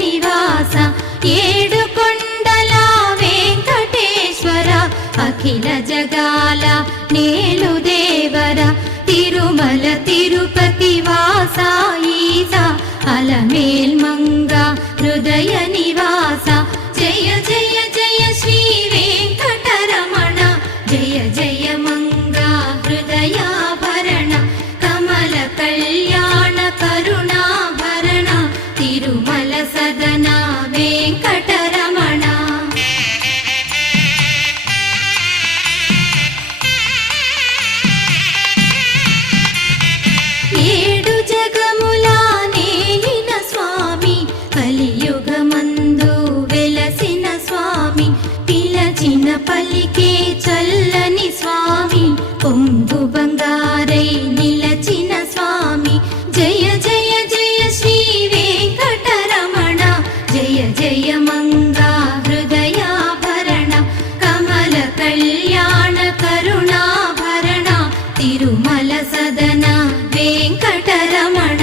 నివాస ఏడుకొండల వెంకటేశ్వర అఖిల జగాల నేలు దేవర తిరుమల తిరుపతి వాస ఈస అలమేల్ మంగ హృదయ నివాస జయ జయ జయ శ్రీ వెంకటరమణ జయ జయ మంగ హృదయాభరణ కమల కళ్యాణ కరుణాభరణ తిరుమల సదన వెంకటరమణ. ఏడు జగముల నేలిన స్వామి కలియుగమందు వెలసిన స్వామి పిలచిన పలికే చల్లని స్వామి పొంగు బంగారై నిలచిన స్వామి జయ జయ జయ శ్రీ వెంకటరమణ జయ జయ మంగా హృదయాభరణ కమల కళ్యాణ కరుణాభరణ తిరుమల సదన వెంకటరమణ.